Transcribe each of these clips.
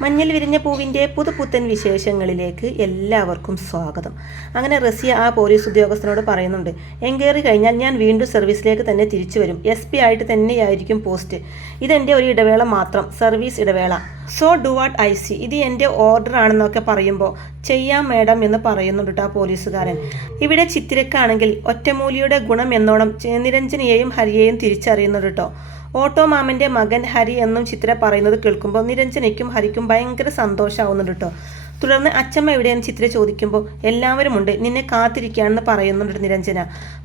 മഞ്ഞൾ വിരിഞ്ഞ പൂവിൻ്റെ പുതുപുത്തൻ വിശേഷങ്ങളിലേക്ക് എല്ലാവർക്കും സ്വാഗതം. അങ്ങനെ റസിയ ആ പോലീസ് ഉദ്യോഗസ്ഥനോട് പറയുന്നുണ്ട്, എൻക്വയറി കഴിഞ്ഞാൽ ഞാൻ വീണ്ടും സർവീസിലേക്ക് തന്നെ തിരിച്ചു വരും. SP ആയിട്ട് തന്നെയായിരിക്കും പോസ്റ്റ്. ഇതെൻ്റെ ഒരു ഇടവേള മാത്രം, സർവീസ് ഇടവേള. So do what I C. ഇത് എൻ്റെ ഓർഡർ ആണെന്നൊക്കെ പറയുമ്പോൾ ചെയ്യാം മാഡം എന്ന് പറയുന്നുണ്ട് ആ പോലീസുകാരൻ. ഇവിടെ ചിത്തിരക്കാണെങ്കിൽ ഒറ്റമൂലിയുടെ ഗുണം എന്നോണം നിരഞ്ജനയെയും ഹരിയെയും തിരിച്ചറിയുന്നുണ്ട് കേട്ടോ. ഓട്ടോ മാമൻ്റെ മകൻ ഹരി എന്നും ചിത്ര പറയുന്നത് കേൾക്കുമ്പോൾ നിരഞ്ജനയ്ക്കും ഹരിക്കും ഭയങ്കര സന്തോഷമാവുന്നുണ്ട് കേട്ടോ. തുടർന്ന് അച്ഛമ്മ എവിടെയെന്ന് ചിത്ര ചോദിക്കുമ്പോൾ എല്ലാവരുമുണ്ട്, നിന്നെ കാത്തിരിക്കുകയാണെന്ന് പറയുന്നുണ്ട് നിരഞ്ജന.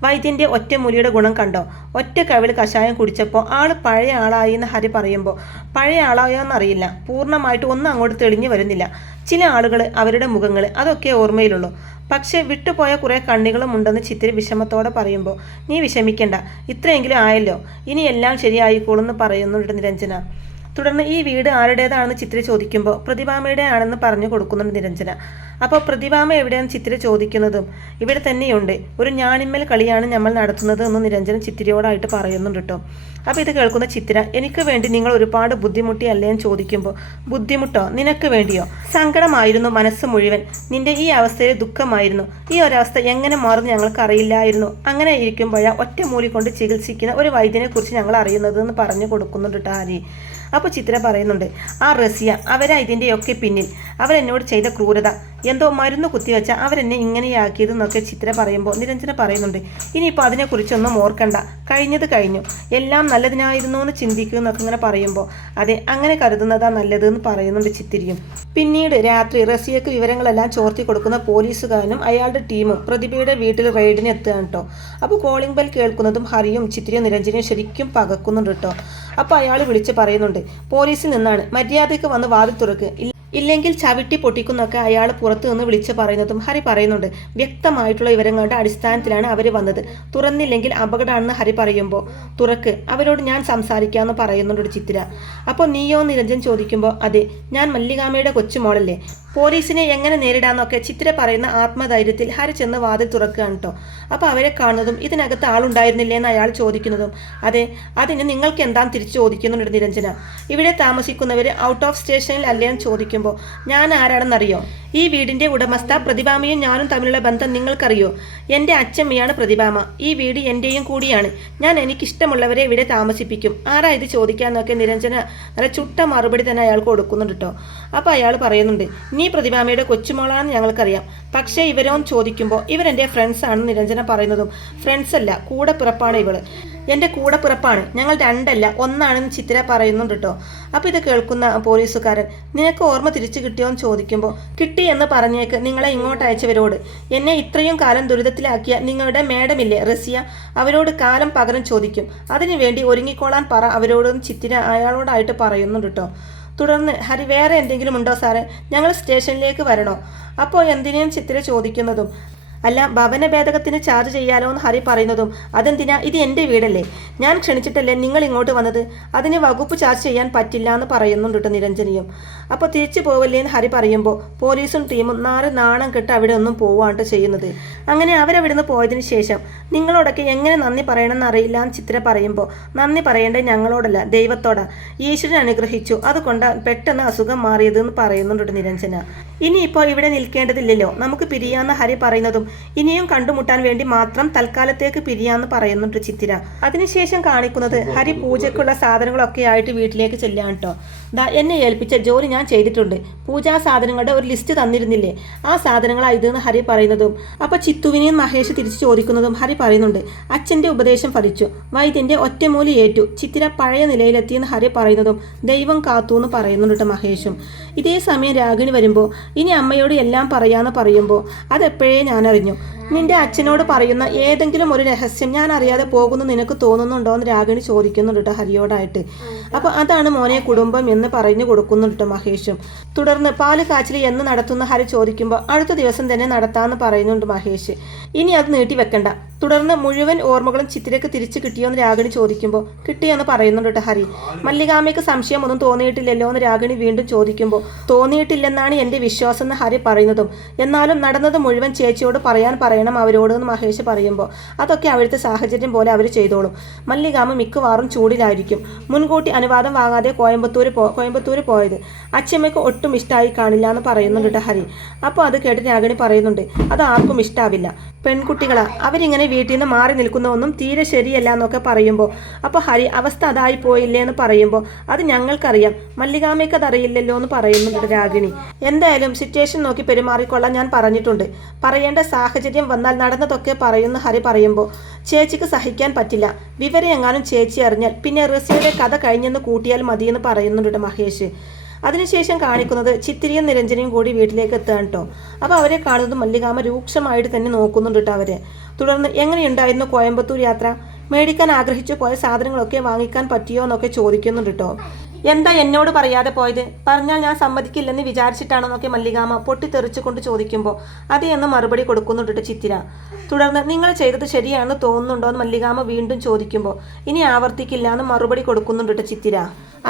വൈദ്യൻ്റെ ഒറ്റമൂലിയുടെ ഗുണം കണ്ടോ? ഒറ്റ കവിൾ കഷായം കുടിച്ചപ്പോൾ ആൾ പഴയ ആളായി എന്ന് ഹരി പറയുമ്പോൾ പഴയ ആളായോന്നറിയില്ല, പൂർണ്ണമായിട്ട് ഒന്നും അങ്ങോട്ട് തെളിഞ്ഞു വരുന്നില്ല. ചില ആളുകൾ അവരുടെ മുഖങ്ങൾ അതൊക്കെ ഓർമ്മയിലുള്ളൂ, പക്ഷേ വിട്ടുപോയ കുറേ കണ്ണികളും ഉണ്ടെന്ന് ചിത്തിര വിഷമത്തോടെ പറയുമ്പോൾ നീ വിഷമിക്കണ്ട, ഇത്രയെങ്കിലും ആയല്ലോ, ഇനി എല്ലാം ശരിയായിക്കോളെന്ന് പറയുന്നുണ്ട് നിരഞ്ജന. തുടർന്ന് ഈ വീട് ആരുടേതാണെന്ന് ചിത്ര ചോദിക്കുമ്പോൾ പ്രതിഭാമയുടെ ആണെന്ന് പറഞ്ഞു കൊടുക്കുന്നുണ്ട് നിരഞ്ജന. അപ്പോൾ പ്രതിഭാമ എവിടെയാണ് ചിത്ര ചോദിക്കുന്നതും ഇവിടെ തന്നെയുണ്ട്, ഒരു ഞാണിമ്മൽ കളിയാണ് നമ്മൾ നടത്തുന്നത് എന്ന് നിരഞ്ജന ചിത്തിരയോടായിട്ട് പറയുന്നുണ്ട് കേട്ടോ. അപ്പോൾ ഇത് കേൾക്കുന്ന ചിത്ര, എനിക്ക് വേണ്ടി നിങ്ങൾ ഒരുപാട് ബുദ്ധിമുട്ടിയല്ലേ എന്ന് ചോദിക്കുമ്പോൾ ബുദ്ധിമുട്ടോ? നിനക്ക് വേണ്ടിയോ? സങ്കടമായിരുന്നു മനസ്സ് മുഴുവൻ, നിന്റെ ഈ അവസ്ഥയിൽ ദുഃഖമായിരുന്നു. ഈ ഒരവസ്ഥ എങ്ങനെ മാറുന്നു ഞങ്ങൾക്ക് അറിയില്ലായിരുന്നു. അങ്ങനെ ഇരിക്കുമ്പോഴാണ് ഒറ്റമൂലി കൊണ്ട് ചികിത്സിക്കുന്ന ഒരു വൈദ്യനെ കുറിച്ച് ഞങ്ങൾ അറിയുന്നത് എന്ന് പറഞ്ഞു കൊടുക്കുന്നുണ്ട് കേട്ടോ ഹരി. അപ്പോൾ ചിത്ര പറയുന്നുണ്ട്, ആ റസിയ അവരാ ഇതിൻ്റെയൊക്കെ പിന്നിൽ, അവരെന്നോട് ചെയ്ത ക്രൂരത, എന്തോ മരുന്ന് കുത്തിവെച്ച അവരെന്നെ ഇങ്ങനെയാക്കിയതെന്നൊക്കെ ചിത്ര പറയുമ്പോൾ നിരഞ്ജന പറയുന്നുണ്ട്, ഇനിയിപ്പോൾ അതിനെക്കുറിച്ചൊന്നും ഓർക്കണ്ട, കഴിഞ്ഞത് കഴിഞ്ഞു, എല്ലാം നല്ലതിനായിരുന്നു എന്ന് ചിന്തിക്കുന്നൊക്കെ ഇങ്ങനെ പറയുമ്പോൾ അതെ, അങ്ങനെ കരുതുന്നതാ നല്ലതെന്ന് പറയുന്നുണ്ട് ചിത്തിരിയും. പിന്നീട് രാത്രി റസിയക്ക് വിവരങ്ങളെല്ലാം ചോർത്തി കൊടുക്കുന്ന പോലീസുകാരനും അയാളുടെ ടീമും പ്രതിഭയുടെ വീട്ടിൽ റെയ്ഡിന് എത്തുകയാണ് കേട്ടോ. അപ്പോൾ കോളിംഗ് ബെൽ കേൾക്കുന്നതും ഹരിയും ചിത്തിരിയും നിരഞ്ജനയും ശരിക്കും പകക്കുന്നുണ്ട് കേട്ടോ. അപ്പോൾ അയാൾ വിളിച്ച് പറയുന്നുണ്ട്, പോലീസിൽ നിന്നാണ്, മര്യാദയ്ക്ക് വന്ന് വാതിൽ തുറക്ക്, ഇല്ലെങ്കിൽ ചവിട്ടി പൊട്ടിക്കുന്നൊക്കെ അയാൾ പുറത്തു നിന്ന് വിളിച്ച് പറയുന്നതും ഹരി പറയുന്നുണ്ട്, വ്യക്തമായിട്ടുള്ള വിവരങ്ങളുടെ അടിസ്ഥാനത്തിലാണ് അവർ വന്നത്, തുറന്നില്ലെങ്കിൽ അപകടമാണെന്ന് ഹരി പറയുമ്പോൾ തുറക്ക്, അവരോട് ഞാൻ സംസാരിക്കാമെന്ന് പറയുന്നുണ്ട് ചിത്തിര. അപ്പോൾ നീയോ നിരഞ്ജൻ ചോദിക്കുമ്പോൾ അതെ, ഞാൻ മല്ലികാമയുടെ കൊച്ചുമോളല്ലേ, പോലീസിനെ എങ്ങനെ നേരിടാമെന്നൊക്കെ ചിത്തിര പറയുന്ന ആത്മധൈര്യത്തിൽ ഹരി ചെന്ന് വാതിൽ തുറക്കുകയാണ് കേട്ടോ. അപ്പോൾ അവരെ കാണുന്നതും ഇതിനകത്ത് ആളുണ്ടായിരുന്നില്ലേ എന്ന് അയാൾ ചോദിക്കുന്നതും അതെ, അതിന് നിങ്ങൾക്ക് എന്താണെന്ന് തിരിച്ചു ചോദിക്കുന്നുണ്ട് നിരഞ്ജന. ഇവിടെ താമസിക്കുന്നവർ ഔട്ട് ഓഫ് സ്റ്റേഷനിൽ അല്ലേന്ന് ചോദിക്കുമ്പോൾ ഞാൻ ആരാണെന്നറിയോ? ഈ വീടിൻ്റെ ഉടമസ്ഥ പ്രതിഭാമയും ഞാനും തമ്മിലുള്ള ബന്ധം നിങ്ങൾക്കറിയോ? എൻ്റെ അച്ഛമ്മയാണ് പ്രതിഭാമ, ഈ വീട് എൻ്റെയും കൂടിയാണ്, ഞാൻ എനിക്കിഷ്ടമുള്ളവരെ ഇവിടെ താമസിപ്പിക്കും, ആരാ ഇത് ചോദിക്കാമെന്നൊക്കെ നിരഞ്ജന നല്ല ചുട്ട മറുപടി തന്നെ അയാൾക്ക് കൊടുക്കുന്നുണ്ട് കേട്ടോ. അപ്പോൾ അയാൾ പറയുന്നുണ്ട്, നീ പ്രതിഭാമയുടെ കൊച്ചുമോളാണെന്ന് ഞങ്ങൾക്കറിയാം, പക്ഷേ ഇവരോന്ന് ചോദിക്കുമ്പോൾ ഇവരെൻ്റെ ഫ്രണ്ട്സ് ആണെന്ന് നിരഞ്ജന പറയുന്നതും ഫ്രണ്ട്സ് അല്ല, കൂടെ പിറപ്പാണ് ഇവള്, എൻ്റെ കൂടെ പിറപ്പാണ്, ഞങ്ങൾ രണ്ടല്ല ഒന്നാണെന്ന് ചിത്തിര പറയുന്നുണ്ട് കേട്ടോ. അപ്പോൾ ഇത് കേൾക്കുന്ന പോലീസുകാരൻ, നിനക്ക് ഓർമ്മ തിരിച്ചു കിട്ടിയോന്ന് ചോദിക്കുമ്പോൾ കിട്ടി എന്ന് പറഞ്ഞേക്ക് നിങ്ങളെ ഇങ്ങോട്ട് അയച്ചവരോട്, എന്നെ ഇത്രയും കാലം ദുരിതത്തിലാക്കിയ നിങ്ങളുടെ മേഡമില്ലേ റസിയ, അവരോട് കാലം പകരം ചോദിക്കും, അതിനു വേണ്ടി ഒരുങ്ങിക്കോളാൻ പറ അവരോടൊന്ന് ചിത്തിര അയാളോടായിട്ട് പറയുന്നുണ്ട് കേട്ടോ. തുടർന്ന് ഹരി, വേറെ എന്തെങ്കിലും ഉണ്ടോ സാറേ, ഞങ്ങൾ സ്റ്റേഷനിലേക്ക് വരണോ? അപ്പോൾ എന്തിനേയും ചിത്തിര ചോദിക്കുന്നതും അല്ല, ഭവന ഭേദകത്തിന് ചാർജ് ചെയ്യാലോ എന്ന് ഹരി പറയുന്നതും അതെന്തിനാ, ഇത് എൻ്റെ വീടല്ലേ, ഞാൻ ക്ഷണിച്ചിട്ടല്ലേ നിങ്ങൾ ഇങ്ങോട്ട് വന്നത്, അതിന് വകുപ്പ് ചാർജ് ചെയ്യാൻ പറ്റില്ല എന്ന് പറയുന്നുണ്ട് നിരഞ്ജനിയും. അപ്പോൾ തിരിച്ചു പോവല്ലേ എന്ന് ഹരി പറയുമ്പോൾ പോലീസും ടീമും നാണം കെട്ട് അവിടെ ഒന്നും പോവാണ്ട് ചെയ്യുന്നത്. അങ്ങനെ അവരവിടെ നിന്ന് പോയതിന് ശേഷം നിങ്ങളോടൊക്കെ എങ്ങനെ നന്ദി പറയണമെന്ന് അറിയില്ല എന്ന് ചിത്ര പറയുമ്പോൾ നന്ദി പറയേണ്ടത് ഞങ്ങളോടല്ല ദൈവത്തോടാ, ഈശ്വരൻ അനുഗ്രഹിച്ചു, അതുകൊണ്ട് പെട്ടെന്ന് അസുഖം മാറിയത് എന്ന് പറയുന്നുണ്ട് നിരഞ്ജന. ഇനിയിപ്പോൾ ഇവിടെ നിൽക്കേണ്ടതില്ലല്ലോ, നമുക്ക് പിരിയാന്ന് ഹരി പറയുന്നതും ഇനിയും കണ്ടുമുട്ടാൻ വേണ്ടി മാത്രം തൽക്കാലത്തേക്ക് പിരിയാന്ന് പറയുന്നുണ്ട് ചിത്തിര. അതിനുശേഷം കാണിക്കുന്നത് ഹരി പൂജയ്ക്കുള്ള സാധനങ്ങളൊക്കെ ആയിട്ട് വീട്ടിലേക്ക് ചെല്ലുകയാണ് കേട്ടോ. എന്നെ ഏൽപ്പിച്ച ജോലി ഞാൻ ചെയ്തിട്ടുണ്ട്, പൂജാ സാധനങ്ങളുടെ ഒരു ലിസ്റ്റ് തന്നിരുന്നില്ലേ, ആ സാധനങ്ങളാണ് ഇതെന്ന് ഹരി പറയുന്നതും അപ്പോൾ ചിത്തുവിനെയും മഹേഷ് തിരിച്ചു ചോദിക്കുന്നതും ഹരി പറയുന്നുണ്ട്, അച്ഛൻ്റെ ഉപദേശം ഫലിച്ചു, വൈദ്യൻ്റെ ഒറ്റമൂലി ഏറ്റു, ചിത്തിര പഴയ നിലയിലെത്തിയെന്ന് ഹരി പറയുന്നതും ദൈവം കാത്തു എന്ന് പറയുന്നുണ്ട് മഹേഷും. ഇതേ സമയം രാഗിണി വരുമ്പോൾ ഇനി അമ്മയോട് എല്ലാം പറയാമെന്ന് പറയുമ്പോൾ അതെപ്പോഴേ ഞാനറിഞ്ഞു, നിന്റെ അച്ഛനോട് പറയുന്ന ഏതെങ്കിലും ഒരു രഹസ്യം ഞാൻ അറിയാതെ പോകുന്നു നിനക്ക് തോന്നുന്നുണ്ടോ എന്ന് രാഗിണി ചോദിക്കുന്നുണ്ട് കേട്ടോ ഹരിയോടായിട്ട്. അപ്പോൾ അതാണ് മോനെ കുടുംബം എന്ന് പറഞ്ഞു കൊടുക്കുന്നുണ്ട് മഹേഷും. തുടർന്ന് പാല് കാച്ചിൽ എന്ന് നടത്തുന്ന ഹരി ചോദിക്കുമ്പോൾ അടുത്ത ദിവസം തന്നെ നടത്താമെന്ന് പറയുന്നുണ്ട് മഹേഷ്. ഇനി അത് നീട്ടി വെക്കണ്ട. തുടർന്ന് മുഴുവൻ ഓർമ്മകളും ചിത്തിരക്ക് തിരിച്ചു കിട്ടിയോ എന്ന് രാഗിണി ചോദിക്കുമ്പോൾ കിട്ടിയെന്ന് പറയുന്നുണ്ട് ഹരി. മല്ലികാമയ്ക്ക് സംശയമൊന്നും തോന്നിയിട്ടില്ലല്ലോ എന്ന് രാഗിണി വീണ്ടും ചോദിക്കുമ്പോൾ തോന്നിയിട്ടില്ലെന്നാണ് എൻ്റെ വിശ്വാസം എന്ന് ഹരി പറയുന്നതും എന്നാലും നടന്നത് മുഴുവൻ ചേച്ചിയോട് പറയാൻ പറയണം അവരോട് എന്ന് മഹേഷ് പറയുമ്പോൾ അതൊക്കെ അവിടുത്തെ സാഹചര്യം പോലെ അവർ ചെയ്തോളും. മല്ലികാമ്മ മിക്കവാറും ചൂടിലായിരിക്കും. മുൻകൂട്ടി അനുവാദം വാങ്ങാതെ കോയമ്പത്തൂർ പോയത് അച്ഛമ്മയ്ക്ക് ഒട്ടും ഇഷ്ടമായി കാണില്ല എന്ന് പറയുന്നുണ്ട് ഹരി. അപ്പോൾ അത് കേട്ട് രാഗിണി പറയുന്നുണ്ട്, അത് ആർക്കും ഇഷ്ടാവില്ല. പെൺകുട്ടികളാ, അവരിങ്ങനെ വീട്ടിൽ നിന്ന് മാറി നിൽക്കുന്നതൊന്നും തീരെ ശരിയല്ല എന്നൊക്കെ പറയുമ്പോൾ അപ്പോൾ ഹരി അവസ്ഥ അതായി പോയില്ലേ എന്ന് പറയുമ്പോൾ അത് ഞങ്ങൾക്കറിയാം, മല്ലികാമ്മയ്ക്ക് അതറിയില്ലല്ലോ എന്ന് പറയുന്നുണ്ട് രാഗിണി. എന്തായാലും സിറ്റുവേഷൻ നോക്കി പെരുമാറിക്കൊള്ളാൻ ഞാൻ പറഞ്ഞിട്ടുണ്ട്. പറയേണ്ട സാഹചര്യം വന്നാൽ നടന്നതൊക്കെ പറയുന്ന ഹരി പറയുമ്പോൾ ചേച്ചിക്ക് സഹിക്കാൻ പറ്റില്ല. വിവരം എങ്ങാനും ചേച്ചി അറിഞ്ഞാൽ പിന്നെ റസിയുടെ കഥ കഴിഞ്ഞെന്ന് കൂട്ടിയാൽ മതിയെന്ന് പറയുന്നുണ്ട് മഹേഷ്. അതിനുശേഷം കാണിക്കുന്നത് ചിത്തിരിയും നിരഞ്ജനയും കൂടി വീട്ടിലേക്ക് എത്തുകയാണ് കേട്ടോ. അപ്പോൾ അവരെ കാണുന്നത് മല്ലികാമ്മ രൂക്ഷമായിട്ട് തന്നെ നോക്കുന്നുണ്ട് കേട്ടോ അവരെ. തുടർന്ന് എങ്ങനെയുണ്ടായിരുന്നു കോയമ്പത്തൂർ യാത്ര, മേടിക്കാൻ ആഗ്രഹിച്ചു പോയ സാധനങ്ങളൊക്കെ വാങ്ങിക്കാൻ പറ്റിയോ എന്നൊക്കെ ചോദിക്കുന്നുണ്ട് കേട്ടോ. എന്താ എന്നോട് പറയാതെ പോയത്, പറഞ്ഞാൽ ഞാൻ സമ്മതിക്കില്ലെന്ന് വിചാരിച്ചിട്ടാണോ എന്നൊക്കെ മല്ലികാമ്മ പൊട്ടിത്തെറിച്ചുകൊണ്ട് ചോദിക്കുമ്പോൾ അതേ എന്ന് മറുപടി കൊടുക്കുന്നുണ്ട് ചിത്തിര. തുടർന്ന് നിങ്ങൾ ചെയ്തത് ശരിയാണെന്ന് തോന്നുന്നുണ്ടോ എന്ന് മല്ലികാമ്മ വീണ്ടും ചോദിക്കുമ്പോൾ ഇനി ആവർത്തിക്കില്ല എന്ന് മറുപടി കൊടുക്കുന്നുണ്ട് ചിത്തിര.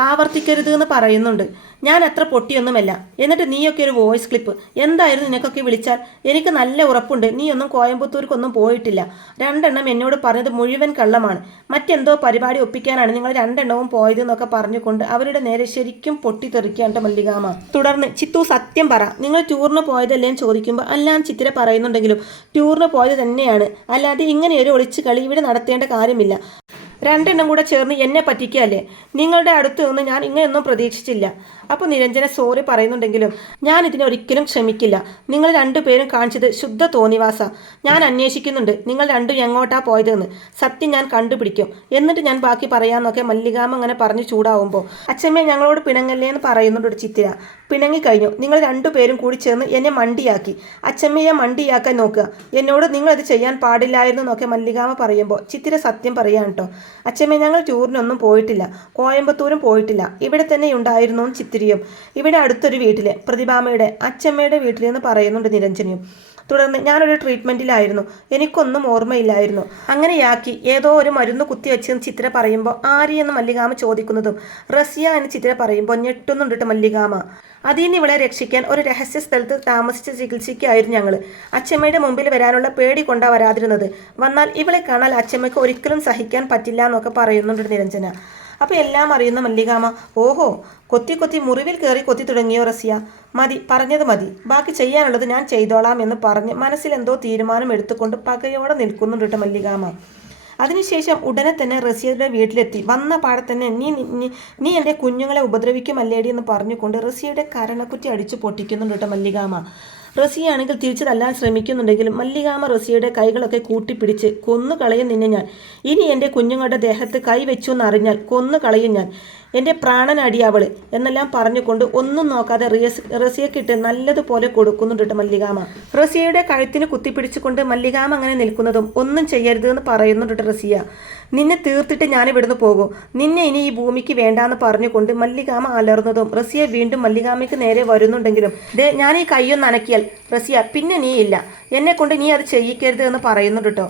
ആവർത്തിക്കരുത് എന്ന് പറയുന്നുണ്ട്. ഞാൻ അത്ര പൊട്ടിയൊന്നുമല്ല. എന്നിട്ട് നീയൊക്കെ ഒരു വോയിസ് ക്ലിപ്പ് എന്തായിരുന്നു നിനക്കൊക്കെ വിളിച്ചാൽ? എനിക്ക് നല്ല ഉറപ്പുണ്ട് നീ ഒന്നും കോയമ്പത്തൂർക്കൊന്നും പോയിട്ടില്ല. 2 എണ്ണം എന്നോട് പറഞ്ഞത് മുഴുവൻ കള്ളമാണ്. മറ്റെന്തോ പരിപാടി ഒപ്പിക്കാനാണ് നിങ്ങൾ 2 എണ്ണവും പോയതെന്നൊക്കെ പറഞ്ഞുകൊണ്ട് അവരുടെ നേരെ ശരിക്കും പൊട്ടിത്തെറിക്കാണ്ട് മല്ലികാമ്മ. തുടർന്ന് ചിത്തു സത്യം പറ, നിങ്ങൾ ടൂറിന് പോയതല്ലേ ചോദിക്കുമ്പോൾ അല്ലാം ചിത്തിര പറയുന്നുണ്ടെങ്കിലും ടൂറിന് പോയത് തന്നെയാണ്, അല്ലാതെ ഇങ്ങനെയൊരു ഒളിച്ചു കളി ഇവിടെ നടത്തേണ്ട കാര്യമില്ല. 2 എണ്ണം കൂടെ ചേർന്ന് എന്നെ പറ്റിക്കുകയല്ലേ? നിങ്ങളുടെ അടുത്ത് നിന്ന് ഞാൻ ഇങ്ങനെയൊന്നും പ്രതീക്ഷിച്ചില്ല. അപ്പോൾ നിരഞ്ജന സോറി പറയുന്നുണ്ടെങ്കിലും ഞാൻ ഇതിനൊരിക്കലും ക്ഷമിക്കില്ല. നിങ്ങൾ 2 പേരും കാണിച്ചത് ശുദ്ധ തോന്നിവാസ. ഞാൻ അന്വേഷിക്കുന്നുണ്ട് നിങ്ങൾ 2 എങ്ങോട്ടാ പോയതെന്ന്. സത്യം ഞാൻ കണ്ടുപിടിക്കും, എന്നിട്ട് ഞാൻ ബാക്കി പറയാമെന്നൊക്കെ മല്ലികാമ്മ അങ്ങനെ പറഞ്ഞു ചൂടാവുമ്പോൾ അച്ഛമ്മ ഞങ്ങളോട് പിണങ്ങല്ലേ എന്ന് പറയുന്നുണ്ട് ചിത്തിര. പിണങ്ങിക്കഴിഞ്ഞു. നിങ്ങൾ 2 പേരും കൂടി ചേർന്ന് എന്നെ മണ്ടിയാക്കി. അച്ഛമ്മയെ മണ്ടിയാക്കാൻ നോക്കുക. എന്നോട് നിങ്ങളത് ചെയ്യാൻ പാടില്ലായിരുന്നു എന്നൊക്കെ മല്ലികാമ്മ പറയുമ്പോൾ ചിത്തിര സത്യം പറയാൻ കേട്ടോ. അച്ഛമ്മ ഞങ്ങൾ ടൂറിനൊന്നും പോയിട്ടില്ല, കോയമ്പത്തൂരും പോയിട്ടില്ല, ഇവിടെ തന്നെ ഉണ്ടായിരുന്നു ചിത്തിരിയും. ഇവിടെ അടുത്തൊരു വീട്ടിലെ പ്രതിഭാമയുടെ അച്ഛമ്മയുടെ വീട്ടിൽ നിന്ന് പറയുന്നുണ്ട് നിരഞ്ജനയും. തുടർന്ന് ഞാനൊരു ട്രീറ്റ്മെൻറ്റിലായിരുന്നു, എനിക്കൊന്നും ഓർമ്മയില്ലായിരുന്നു. അങ്ങനെയാക്കി ഏതോ ഒരു മരുന്ന് കുത്തിവെച്ചെന്ന് ചിത്ര പറയുമ്പോൾ ആരി എന്ന് മല്ലികാമ്മ ചോദിക്കുന്നതും റസിയ എന്ന് ചിത്ര പറയുമ്പോൾ ഞെട്ടുന്നുണ്ടിട്ട് മല്ലികാമ്മ. അതിൽ നിന്ന് ഇവളെ രക്ഷിക്കാൻ ഒരു രഹസ്യ സ്ഥലത്ത് താമസിച്ച് ചികിത്സിക്കുകയായിരുന്നു ഞങ്ങൾ. അച്ഛമ്മയുടെ മുമ്പിൽ വരാനുള്ള പേടി കൊണ്ടാ വരാതിരുന്നത്. വന്നാൽ ഇവളെ കാണാൻ അച്ഛമ്മയ്ക്ക് ഒരിക്കലും സഹിക്കാൻ പറ്റില്ല എന്നൊക്കെ പറയുന്നുണ്ട് നിരഞ്ജന. അപ്പോൾ എല്ലാം അറിയുന്ന മല്ലികാമ്മ ഓഹോ, കൊത്തി മുറിവിൽ കയറി കൊത്തി തുടങ്ങിയോ റസിയ? മതി, പറഞ്ഞത് മതി, ബാക്കി ചെയ്യാനുള്ളത് ഞാൻ ചെയ്തോളാം എന്ന് പറഞ്ഞ് മനസ്സിലെന്തോ തീരുമാനം എടുത്തുകൊണ്ട് പകയോടെ നിൽക്കുന്നുണ്ട് മല്ലികാമ്മ. അതിനുശേഷം ഉടനെ തന്നെ റസിയയുടെ വീട്ടിലെത്തി. വന്ന പാടെ തന്നെ നീ എൻ്റെ കുഞ്ഞുങ്ങളെ ഉപദ്രവിക്കുമല്ലേടി എന്ന് പറഞ്ഞുകൊണ്ട് റസിയയുടെ കരണക്കുറ്റി അടിച്ചു പൊട്ടിക്കുന്നുണ്ട് മല്ലികാമ്മ. റസിയാണെങ്കിൽ തിരിച്ചു തല്ലാൻ ശ്രമിക്കുന്നുണ്ടെങ്കിലും മല്ലികാമ്മ റസിയയുടെ കൈകളൊക്കെ കൂട്ടിപ്പിടിച്ച് കൊന്നു കളയും നിന്നെ ഞാൻ. ഇനി എൻ്റെ കുഞ്ഞുങ്ങളുടെ ദേഹത്ത് കൈ വെച്ചു എന്നറിഞ്ഞാൽ കൊന്നു കളയും ഞാൻ. എൻ്റെ പ്രാണനടിയവള് എന്നെല്ലാം പറഞ്ഞുകൊണ്ട് ഒന്നും നോക്കാതെ റസിയക്കിട്ട് നല്ലതുപോലെ കൊടുക്കുന്നുണ്ട് മല്ലികാമ്മ. റസിയയുടെ കഴുത്തിന് കുത്തിപ്പിടിച്ചുകൊണ്ട് മല്ലികാമ്മ അങ്ങനെ നിൽക്കുന്നതും ഒന്നും ചെയ്യരുത് എന്ന് പറയുന്നുണ്ട് റസിയ. നിന്നെ തീർത്തിട്ട് ഞാൻ ഇവിടുന്ന് പോകും, നിന്നെ ഇനി ഈ ഭൂമിക്ക് വേണ്ടാന്ന് പറഞ്ഞുകൊണ്ട് മല്ലികാമ്മ അലർന്നതും റസിയ വീണ്ടും മല്ലികാമ്മയ്ക്ക് നേരെ വരുന്നുണ്ടെങ്കിലും ഞാൻ ഈ കയ്യൊന്ന് അനക്കിയാൽ റസിയ പിന്നെ നീ ഇല്ല, എന്നെ കൊണ്ട് നീ അത് ചെയ്യിക്കരുത് എന്ന് പറയുന്നുണ്ട് കേട്ടോ.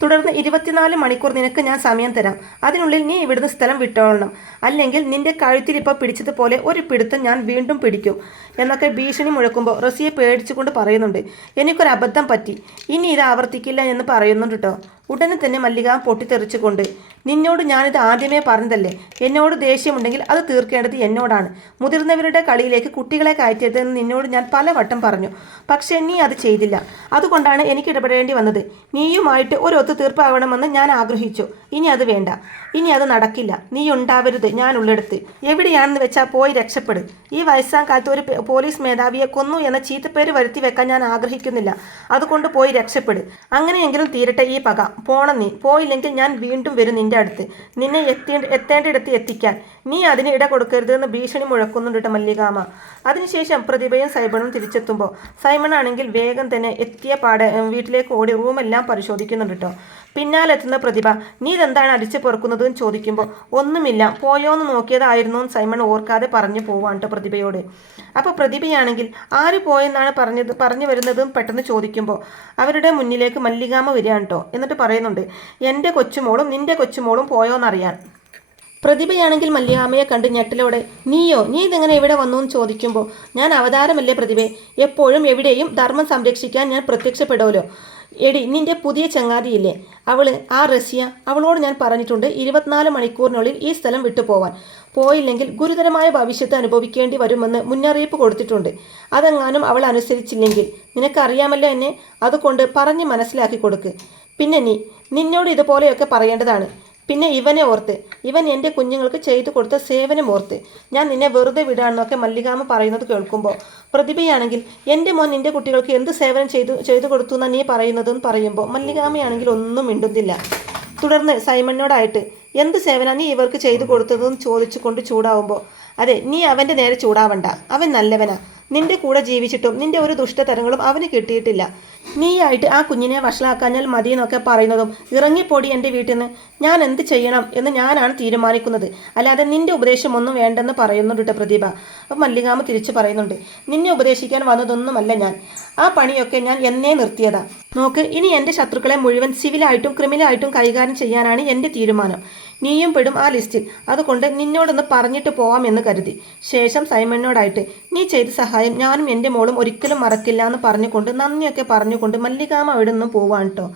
തുടർന്ന് 24 മണിക്കൂർ നിനക്ക് ഞാൻ സമയം തരാം, അതിനുള്ളിൽ നീ ഇവിടുന്ന് സ്ഥലം വിട്ടോളണം, അല്ലെങ്കിൽ നിന്റെ കഴുത്തിൽ ഇപ്പോൾ പിടിച്ചതുപോലെ ഒരു പിടുത്തം ഞാൻ വീണ്ടും പിടിക്കും എന്നൊക്കെ ഭീഷണി മുഴക്കുമ്പോൾ റസിയെ പേടിച്ചുകൊണ്ട് പറയുന്നുണ്ട്. എനിക്കൊരു അബദ്ധം പറ്റി, ഇനി ഇത് ആവർത്തിക്കില്ല എന്ന് പറയുന്നുണ്ട് കേട്ടോ. ഉടനെ തന്നെ മല്ലികാമ്മ പൊട്ടിത്തെറിച്ചുകൊണ്ട് നിന്നോട് ഞാനിത് ആദ്യമേ പറഞ്ഞതല്ലേ, എന്നോട് ദേഷ്യമുണ്ടെങ്കിൽ അത് തീർക്കേണ്ടത് എന്നോടാണ്. മുതിർന്നവരുടെ കളിയിലേക്ക് കുട്ടികളെ കയറ്റരുതെന്ന് നിന്നോട് ഞാൻ പലവട്ടം പറഞ്ഞു, പക്ഷേ നീ അത് ചെയ്തില്ല. അതുകൊണ്ടാണ് എനിക്ക് ഇടപെടേണ്ടി വന്നത്. നീയുമായിട്ട് ഒരു ഒത്തുതീർപ്പാവണമെന്ന് ഞാൻ ആഗ്രഹിച്ചു. ഇനി അത് വേണ്ട, ഇനി അത് നടക്കില്ല. നീ ഉണ്ടാവരുത് ഞാൻ ഉള്ളിടത്ത്. എവിടെയാണെന്ന് വെച്ചാൽ പോയി രക്ഷപ്പെടും. ഈ വയസ്സാം കാലത്ത് ഒരു പോലീസ് മേധാവിയെ കൊന്നു എന്ന ചീത്തപ്പേര് വരുത്തി വെക്കാൻ ഞാൻ ആഗ്രഹിക്കുന്നില്ല. അതുകൊണ്ട് പോയി രക്ഷപ്പെടും. അങ്ങനെയെങ്കിലും തീരട്ടെ ഈ പക. പോണം നീ. പോയില്ലെങ്കിൽ ഞാൻ വീണ്ടും വരും നിന്റെ അടുത്ത്, നിന്നെ എത്തേണ്ടിടത്ത് എത്തിക്കാൻ. നീ അതിന് ഇട കൊടുക്കരുത് എന്ന് ഭീഷണി മുഴക്കുന്നുണ്ട് മല്ലികാമ്മ. അതിനുശേഷം പ്രതിഭയും സൈമണും തിരിച്ചെത്തുമ്പോൾ സൈമണാണെങ്കിൽ വേഗം തന്നെ എത്തിയ പാടെ വീട്ടിലേക്ക് ഓടി റൂമെല്ലാം പരിശോധിക്കുന്നുണ്ട് കേട്ടോ. പിന്നാലെത്തുന്ന പ്രതിഭ നീ ഇതെന്താണ് അടിച്ചു പൊറുക്കുന്നത് എന്ന് ചോദിക്കുമ്പോൾ ഒന്നുമില്ല, പോയോന്ന് നോക്കിയതായിരുന്നു എന്ന് സൈമൺ ഓർക്കാതെ പറഞ്ഞു പോവാണ് കേട്ടോ പ്രതിഭയോട്. അപ്പോൾ പ്രതിഭയാണെങ്കിൽ ആര് പോയെന്നാണ് പറഞ്ഞു വരുന്നതും പെട്ടെന്ന് ചോദിക്കുമ്പോൾ അവരുടെ മുന്നിലേക്ക് മല്ലികാമ്മ വരികയാണ് കേട്ടോ. എന്നിട്ട് പറയുന്നുണ്ട് എൻ്റെ കൊച്ചുമോളും നിന്റെ കൊച്ചുമോളും പോയോന്നറിയാൻ. പ്രതിഭയാണെങ്കിൽ മല്ലികാമ്മയെ കണ്ട് ഞെട്ടലോടെ നീ ഇതെങ്ങനെ ഇവിടെ വന്നു എന്ന് ചോദിക്കുമ്പോൾ ഞാൻ അവതാരമല്ലേ പ്രതിഭയെ, എപ്പോഴും എവിടെയും ധർമ്മം സംരക്ഷിക്കാൻ ഞാൻ പ്രത്യക്ഷപ്പെടുമല്ലോ. എടി നിന്റെ പുതിയ ചങ്ങാതിയില്ലേ ആ റസിയ, അവളോട് ഞാൻ പറഞ്ഞിട്ടുണ്ട് 24 മണിക്കൂറിനുള്ളിൽ ഈ സ്ഥലം വിട്ടു പോവാൻ. പോയില്ലെങ്കിൽ ഗുരുതരമായ ഭവിഷ്യത്ത് അനുഭവിക്കേണ്ടി വരുമെന്ന് മുന്നറിയിപ്പ് കൊടുത്തിട്ടുണ്ട്. അതെങ്ങാനും അവൾ അനുസരിച്ചില്ലെങ്കിൽ നിനക്കറിയാമല്ലോ എന്നെ, അതുകൊണ്ട് പറഞ്ഞ് മനസ്സിലാക്കി കൊടുക്ക്. പിന്നെ നിന്നോട് ഇതുപോലെയൊക്കെ പറയേണ്ടതാണ്. പിന്നെ ഇവനെ ഓർത്ത്, ഇവൻ എൻ്റെ കുഞ്ഞുങ്ങൾക്ക് ചെയ്തു കൊടുത്ത സേവനം ഓർത്ത് ഞാൻ നിന്നെ വെറുതെ വിടാണെന്നൊക്കെ മല്ലികാമ്മ പറയുന്നത് കേൾക്കുമ്പോൾ പ്രതിഭയാണെങ്കിൽ എൻ്റെ മോൻ നിൻ്റെ കുട്ടികൾക്ക് എന്ത് സേവനം ചെയ്തു കൊടുത്തു എന്നാണ് നീ പറയുന്നതെന്ന് പറയുമ്പോൾ മല്ലികാമ്മയാണെങ്കിൽ ഒന്നും മിണ്ടുന്നില്ല. തുടർന്ന് സൈമണിനോടായിട്ട് എന്ത് സേവനം നീ ഇവർക്ക് ചെയ്തു കൊടുത്തതെന്ന് ചോദിച്ചുകൊണ്ട് ചൂടാവുമ്പോൾ, അതെ, നീ അവൻ്റെ നേരെ ചൂടാവണ്ട, അവൻ നല്ലവനാ. നിന്റെ കൂടെ ജീവിച്ചിട്ടും നിന്റെ ഒരു ദുഷ്ടതരങ്ങളും അവന് കിട്ടിയിട്ടില്ല. നീയായിട്ട് ആ കുഞ്ഞിനെ വഷളാക്കാഞ്ഞാൽ മതി എന്നൊക്കെ പറയുന്നതും ഇറങ്ങിപ്പോടി എൻ്റെ വീട്ടിൽ നിന്ന്, ഞാൻ എന്ത് ചെയ്യണം എന്ന് ഞാനാണ് തീരുമാനിക്കുന്നത്, അല്ലാതെ നിന്റെ ഉപദേശമൊന്നും വേണ്ടെന്ന് പറയുന്നുണ്ട് പ്രതിഭ. അപ്പം മല്ലികാമ്മ തിരിച്ചു പറയുന്നുണ്ട്, നിന്നെ ഉപദേശിക്കാൻ വന്നതൊന്നുമല്ല ഞാൻ, ആ പണിയൊക്കെ ഞാൻ എന്നേ നിർത്തിയതാ. നോക്ക്, ഇനി എൻ്റെ ശത്രുക്കളെ മുഴുവൻ സിവിലായിട്ടും ക്രിമിനലായിട്ടും കൈകാര്യം ചെയ്യാനാണ് എൻ്റെ തീരുമാനം. നീയും പെടും ആ ലിസ്റ്റിൽ. അതുകൊണ്ട് നിന്നോടൊന്ന് പറഞ്ഞിട്ട് പോവാമെന്ന് കരുതി. ശേഷം സൈമണിനോടായിട്ട് നീ ചെയ്ത സഹായം ഞാനും എൻ്റെ മോളും ഒരിക്കലും മറക്കില്ല എന്ന് പറഞ്ഞുകൊണ്ട് നന്ദിയൊക്കെ പറഞ്ഞുകൊണ്ട് മല്ലികാമ്മ അവിടെ നിന്നും പോവാണ് കേട്ടോ.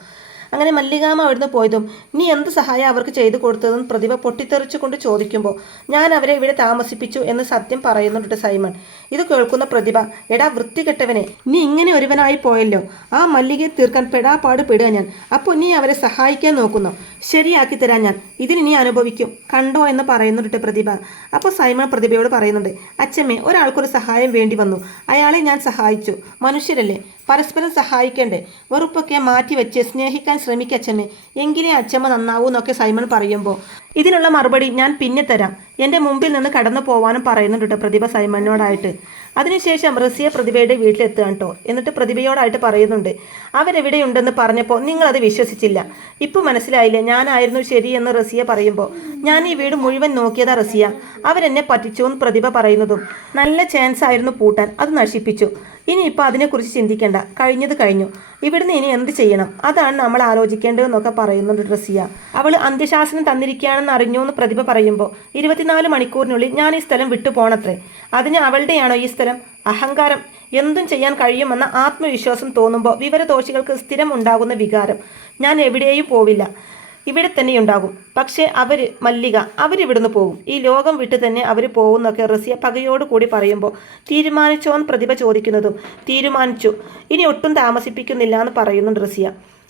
അങ്ങനെ മല്ലികാമ്മ അവിടുന്ന് പോയതും നീ എന്ത് സഹായം അവർക്ക് ചെയ്തു കൊടുത്തതെന്ന് പ്രതിഭ പൊട്ടിത്തെറിച്ചുകൊണ്ട് ചോദിക്കുമ്പോൾ ഞാൻ അവരെ ഇവിടെ താമസിപ്പിച്ചു എന്ന് സത്യം പറയുന്നുണ്ട് സൈമൺ. ഇത് കേൾക്കുന്ന പ്രതിഭ, എടാ വൃത്തികെട്ടവനെ, നീ ഇങ്ങനെ ഒരുവനായി പോയല്ലോ, ആ മല്ലികയെ തീർക്കാൻ പെടാപ്പാട് പെടുക ഞാൻ. അപ്പോൾ നീ അവരെ സഹായിക്കാൻ നോക്കുന്നു, ശരിയാക്കി തരാൻ ഞാൻ, ഇതിന് നീ അനുഭവിക്കും കണ്ടോ എന്ന് പറയുന്നുണ്ട് പ്രതിഭ. അപ്പോൾ സൈമൺ പ്രതിഭയോട് പറയുന്നുണ്ട്, അച്ഛമ്മേ, ഒരാൾക്കൊരു സഹായം വേണ്ടി വന്നു, അയാളെ ഞാൻ സഹായിച്ചു. മനുഷ്യരല്ലേ, പരസ്പരം സഹായിക്കണ്ടേ, വെറുപ്പൊക്കെ മാറ്റി വെച്ച് സ്നേഹിക്കാൻ ശ്രമിക്കച്ചമ്മേ, എങ്കിലേ അച്ഛമ്മ നന്നാവൂ എന്നൊക്കെ സൈമൺ പറയുമ്പോൾ ഇതിനുള്ള മറുപടി ഞാൻ പിന്നെ തരാം, എൻ്റെ മുമ്പിൽ നിന്ന് കടന്നു പോവാനും പറയുന്നുണ്ട് പ്രതിഭ സൈമണിനോടായിട്ട്. അതിനുശേഷം റസിയ പ്രതിഭയുടെ വീട്ടിലെത്തുകയാണ് കേട്ടോ. എന്നിട്ട് പ്രതിഭയോടായിട്ട് പറയുന്നുണ്ട്, അവരെവിടെയുണ്ടെന്ന് പറഞ്ഞപ്പോൾ നിങ്ങളത് വിശ്വസിച്ചില്ല, ഇപ്പോൾ മനസ്സിലായില്ലേ ഞാനായിരുന്നു ശരിയെന്ന് റസിയ പറയുമ്പോൾ, ഞാൻ ഈ വീട് മുഴുവൻ നോക്കിയതാ റസിയ, അവരെന്നെ പറ്റിച്ചു എന്ന് പ്രതിഭ പറയുന്നതും, നല്ല ചാൻസ് ആയിരുന്നു പൂട്ടാൻ, അത് നശിപ്പിച്ചു. ഇനിയിപ്പോൾ അതിനെക്കുറിച്ച് ചിന്തിക്കേണ്ട, കഴിഞ്ഞത് കഴിഞ്ഞു, ഇവിടുന്ന് ഇനി എന്ത് ചെയ്യണം അതാണ് നമ്മൾ ആലോചിക്കേണ്ടതെന്നൊക്കെ പറയുന്നുണ്ട് റസിയ. അവൾ അന്ത്യശാസനം തന്നിരിക്കുകയാണെന്ന് അറിഞ്ഞു എന്ന് പ്രതിഭ പറയുമ്പോൾ 24 മണിക്കൂറിനുള്ളിൽ ഞാൻ ഈ സ്ഥലം വിട്ടു പോണത്രേ. അതിന് അവളുടെയാണോ ഈ സ്ഥലം? അഹങ്കാരം. എന്തും ചെയ്യാൻ കഴിയുമെന്ന ആത്മവിശ്വാസം തോന്നുമ്പോൾ വിവരദോഷികൾക്ക് സ്ഥിരം ഉണ്ടാകുന്ന വികാരം, ഞാൻ എവിടെയും പോവില്ല, ഇവിടെ തന്നെയുണ്ടാകും. പക്ഷേ മല്ലിക അവരിവിടുന്ന് പോകും, ഈ ലോകം വിട്ട് തന്നെ അവർ പോകുന്നൊക്കെ റസിയ പകയോട് കൂടി പറയുമ്പോൾ തീരുമാനിച്ചോ എന്ന് പ്രതിഭ ചോദിക്കുന്നതും തീരുമാനിച്ചു, ഇനി ഒട്ടും താമസിപ്പിക്കുന്നില്ല എന്ന് പറയുന്നുണ്ട് റസിയ.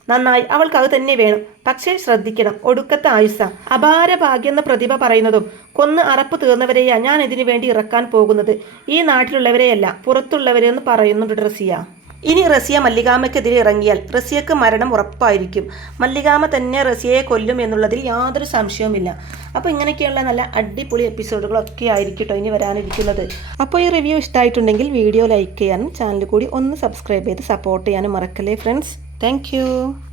നന്നായി, അവൾക്ക് അത് തന്നെ വേണം, പക്ഷേ ശ്രദ്ധിക്കണം, ഒടുക്കത്തെ ആയുസ്സ. അപാര ഭാഗ്യെന്ന് പ്രതിഭ പറയുന്നതും, കൊന്ന് അറപ്പ് തീർന്നവരെയാ ഞാൻ ഇതിനു വേണ്ടി ഇറക്കാൻ പോകുന്നത്, ഈ നാട്ടിലുള്ളവരെയല്ല പുറത്തുള്ളവരെന്ന് പറയുന്നുണ്ട് റസിയ. ഇനി റസിയ മല്ലികാമ്മയ്ക്കെതിരെ ഇറങ്ങിയാൽ റസിയക്ക് മരണം ഉറപ്പായിരിക്കും. മല്ലികാമ്മ തന്നെ റസിയയെ കൊല്ലും എന്നുള്ളതിൽ യാതൊരു സംശയവുമില്ല. അപ്പോൾ ഇങ്ങനെയൊക്കെയുള്ള നല്ല അടിപൊളി എപ്പിസോഡുകളൊക്കെ ആയിരിക്കും കേട്ടോ ഇനി വരാനിരിക്കുന്നത്. അപ്പോൾ ഈ റിവ്യൂ ഇഷ്ടമായിട്ടുണ്ടെങ്കിൽ വീഡിയോ ലൈക്ക് ചെയ്യാനും ചാനൽ കൂടി ഒന്ന് സബ്സ്ക്രൈബ് ചെയ്ത് സപ്പോർട്ട് ചെയ്യാനും മറക്കല്ലേ ഫ്രണ്ട്സ്. Thank you.